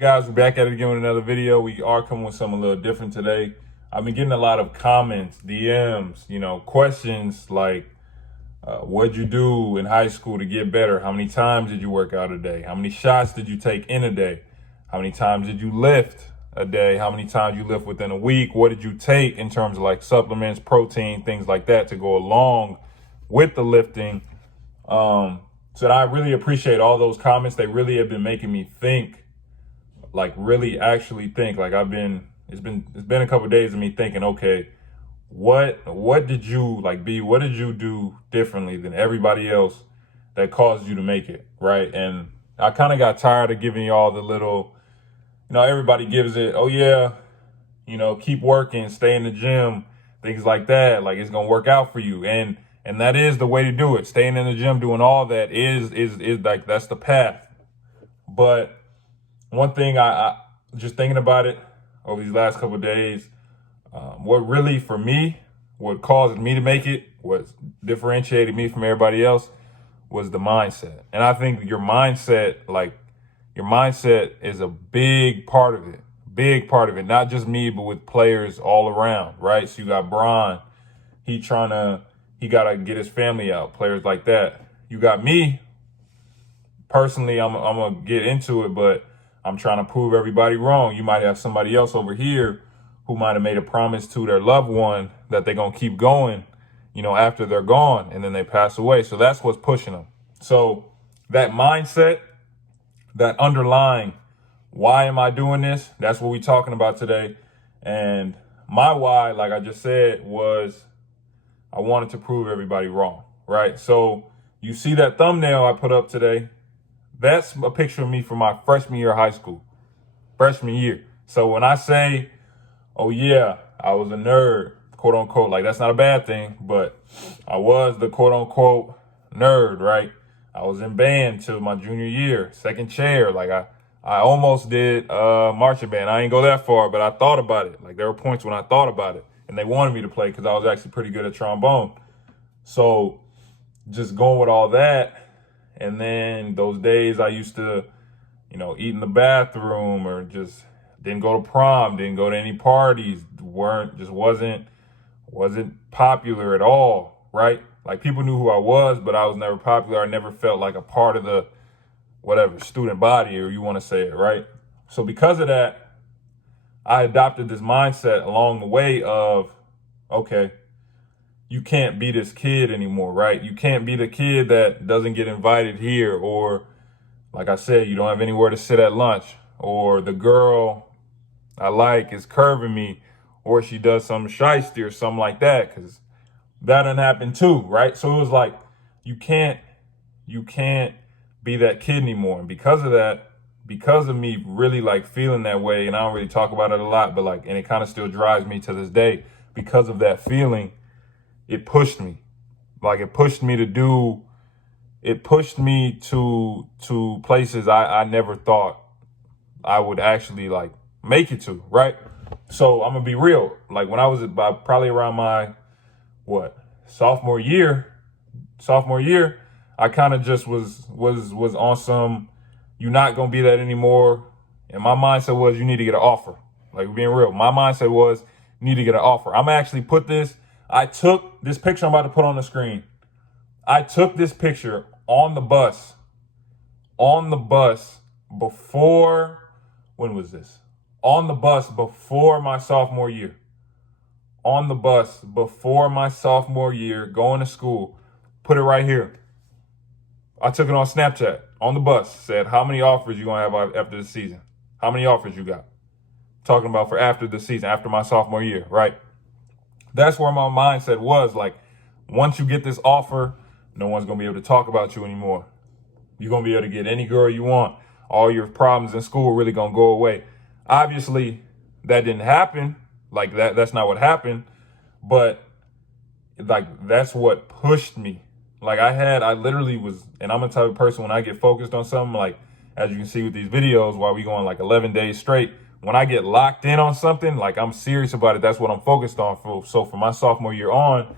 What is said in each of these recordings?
Guys, we're back at it again with another video. We are coming with something a little different today. I've been getting a lot of comments, DMs, questions like, what'd you do in high school to get better? How many times did you work out a day? How many shots did you take in a day? How many times did you lift a day? How many times you lift within a week? What did you take in terms of like supplements, protein, things like that to go along with the lifting? So I really appreciate all those comments. They really have been making me think, like really actually think. Like it's been a couple of days of me thinking, okay, what did you like B, what did you do differently than everybody else that caused you to make it, right? And I kind of got tired of giving y'all the little, everybody gives it, oh yeah, keep working, stay in the gym, things like that, like it's gonna work out for you. And that is the way to do it. Staying in the gym, doing all that is like that's the path. But one thing I just thinking about it over these last couple of days, what really for me, what caused me to make it, what differentiated me from everybody else was the mindset. And I think your mindset is a big part of it. Big part of it. Not just me, but with players all around, right? So you got Bron, he gotta get his family out, players like that. You got me, personally, I'm gonna get into it, but I'm trying to prove everybody wrong. You might have somebody else over here who might have made a promise to their loved one that they're gonna keep going, after they're gone and then they pass away. So that's what's pushing them. So that mindset, that underlying, why am I doing this? That's what we're talking about today. And my why, like I just said, was I wanted to prove everybody wrong, right? So you see that thumbnail I put up today, that's a picture of me from my freshman year of high school, freshman year. So when I say, oh yeah, I was a nerd, quote unquote, like that's not a bad thing, but I was the quote unquote nerd, right? I was in band till my junior year, second chair. Like I almost did marching band. I ain't go that far, but I thought about it. Like there were points when I thought about it and they wanted me to play because I was actually pretty good at trombone. So just going with all that, and then those days I used to, eat in the bathroom or just didn't go to prom, didn't go to any parties, wasn't popular at all, right? Like people knew who I was, but I was never popular. I never felt like a part of the whatever student body, or you want to say it, right? So because of that, I adopted this mindset along the way of, okay, you can't be this kid anymore, right? You can't be the kid that doesn't get invited here, or like I said, you don't have anywhere to sit at lunch, or the girl I like is curving me, or she does some shiesty or something like that, because that done happened too, right? So it was like, you can't be that kid anymore. And because of that, because of me really like feeling that way, and I don't really talk about it a lot, but like, and it kind of still drives me to this day, because of that feeling, it pushed me. Like it pushed me to places I never thought I would actually like make it to, right? So I'm gonna be real. Like when I was about probably around my sophomore year, I kind of just was on some, you're not gonna be that anymore. And my mindset was, you need to get an offer. Like being real, my mindset was, you need to get an offer. I'm actually I took this picture I'm about to put on the screen. I took this picture on the bus before, when was this? On the bus before my sophomore year. On the bus before my sophomore year, going to school. Put it right here. I took it on Snapchat, on the bus, said, how many offers you gonna have after the season? How many offers you got? Talking about for after the season, after my sophomore year, right? That's where my mindset was. Like, once you get this offer, no one's gonna be able to talk about you anymore. You're gonna be able to get any girl you want. All your problems in school are really gonna go away. Obviously, that didn't happen. Like that's not what happened. But like that's what pushed me. Like I literally was, and I'm the type of person, when I get focused on something, like as you can see with these videos, while we going like 11 days straight, when I get locked in on something, like I'm serious about it, that's what I'm focused on. So for my sophomore year on,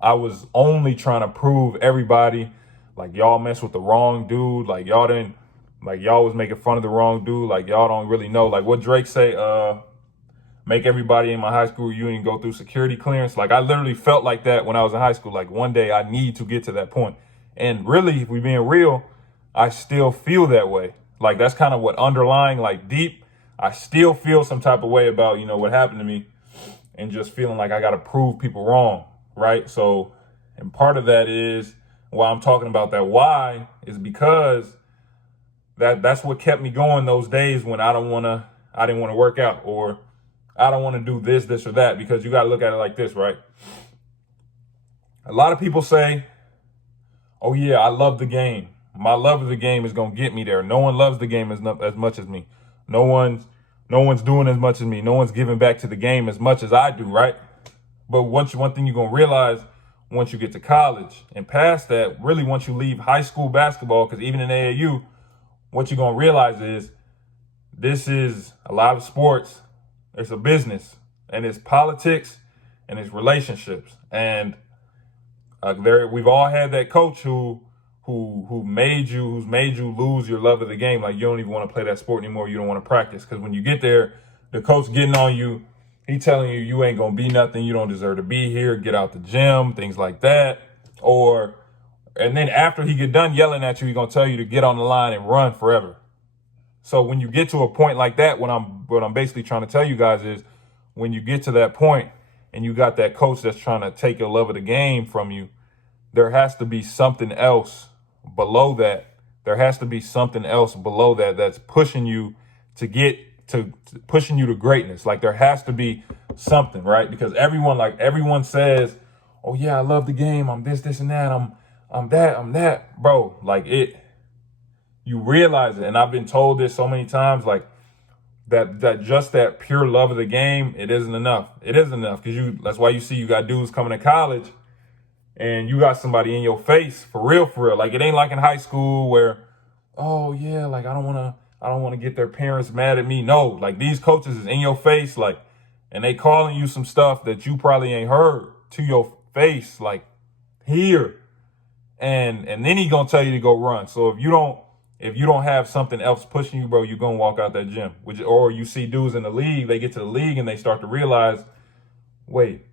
I was only trying to prove everybody, like y'all messed with the wrong dude. Like y'all didn't, Like y'all was making fun of the wrong dude. Like y'all don't really know. Like what Drake say, make everybody in my high school reunion go through security clearance. Like I literally felt like that when I was in high school. Like one day I need to get to that point. And really, if we being real, I still feel that way. Like that's kind of what underlying, like deep, I still feel some type of way about, what happened to me and just feeling like I got to prove people wrong. Right. So, and part of that is why I'm talking about that why is because that's what kept me going those days when I didn't want to work out, or I don't want to do this or that, because you got to look at it like this, right? A lot of people say, oh yeah, I love the game. My love of the game is going to get me there. No one loves the game as much as me. No one's doing as much as me. No one's giving back to the game as much as I do, right? But one thing you're going to realize once you get to college and past that, really once you leave high school basketball, because even in AAU, what you're going to realize is this is a lot of sports. It's a business, and it's politics, and it's relationships. And we've all had that coach who's made you lose your love of the game. Like you don't even want to play that sport anymore. You don't want to practice, because when you get there, the coach getting on you, he telling you you ain't gonna be nothing. You don't deserve to be here. Get out the gym, things like that. And then after he get done yelling at you, he gonna tell you to get on the line and run forever. So when you get to a point like that, what I'm basically trying to tell you guys is, when you get to that point and you got that coach that's trying to take your love of the game from you, there has to be something else below that. There has to be something else below that that's pushing you to pushing you to greatness. Like there has to be something, right? Because everyone says, oh yeah, I love the game. I'm this and that. I'm that, bro. Like you realize it. And I've been told this so many times, like that just that pure love of the game, it isn't enough. It isn't enough, because that's why you see you got dudes coming to college and you got somebody in your face for real. Like it ain't like in high school where, oh yeah, like I don't want to get their parents mad at me. No, like these coaches is in your face, like, and they calling you some stuff that you probably ain't heard to your face, like here. And then he gonna tell you to go run. So if you don't have something else pushing you, bro, you're gonna walk out that gym. Or you see dudes in the league, they get to the league and they start to realize, wait,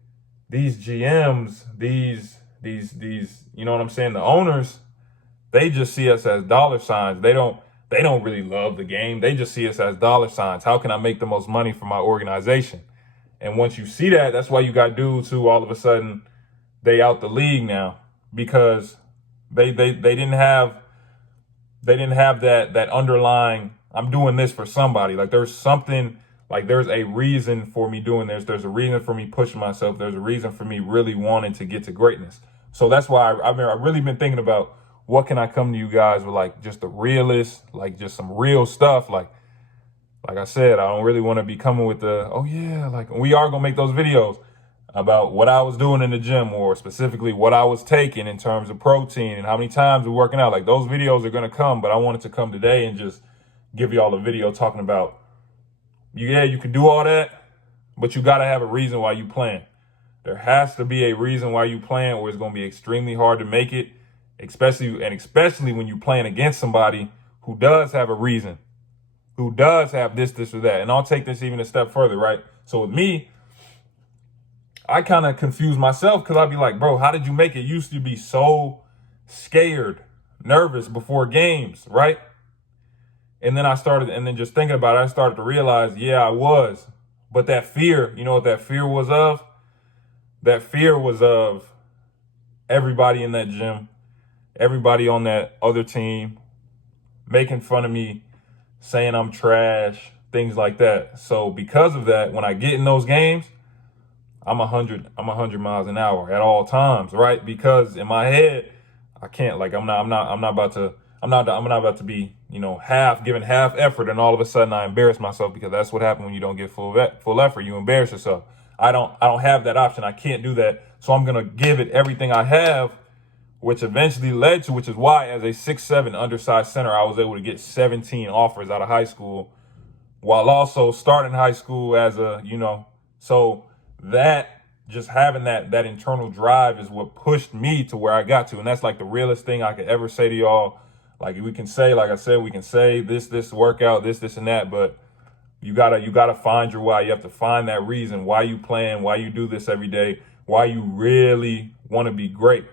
these GMs, these, you know what I'm saying? The owners, they just see us as dollar signs. They don't really love the game. They just see us as dollar signs. How can I make the most money for my organization? And once you see that, that's why you got dudes who all of a sudden they out the league now, because they didn't have that underlying, I'm doing this for somebody. Like there's something, like there's a reason for me doing this. There's a reason for me pushing myself. There's a reason for me really wanting to get to greatness. So that's why I've really been thinking about, what can I come to you guys with, like just the realest, like just some real stuff. Like I said, I don't really want to be coming with the, oh yeah, like we are going to make those videos about what I was doing in the gym, or specifically what I was taking in terms of protein and how many times we're working out. Like those videos are going to come, but I wanted to come today and just give y'all a video talking about, yeah, you can do all that, but you got to have a reason why you playing. There has to be a reason why you playing, or it's going to be extremely hard to make it, especially when you playing against somebody who does have a reason, who does have this or that. And I'll take this even a step further, right? So with me, I kind of confuse myself, because I'd be like, bro, how did you make it? You used to be so scared, nervous before games, right? And then just thinking about it, I started to realize, yeah, I was. But that fear, you know what that fear was of? That fear was of everybody in that gym, everybody on that other team making fun of me, saying I'm trash, things like that. So because of that, when I get in those games, I'm 100 miles an hour at all times, right? Because in my head, I can't, like, I'm not about to be, giving half effort, and all of a sudden I embarrass myself, because that's what happens when you don't get full effort. You embarrass yourself. I don't have that option. I can't do that. So I'm going to give it everything I have, which eventually led to, which is why as a 6'7" undersized center, I was able to get 17 offers out of high school, while also starting high school as so that, just having that internal drive is what pushed me to where I got to. And that's like the realest thing I could ever say to y'all Like we can say, like I said, we can say this workout, this and that, but you gotta find your why. You have to find that reason why you plan, why you do this every day, why you really want to be great.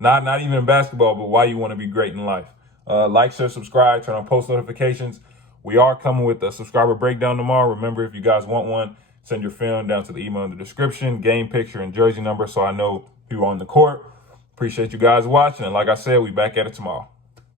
Not even in basketball, but why you want to be great in life. Like, share, subscribe, turn on post notifications. We are coming with a subscriber breakdown tomorrow. Remember, if you guys want one, send your film down to the email in the description, game picture and jersey number, so I know who are on the court. Appreciate you guys watching. And like I said, we back at it tomorrow.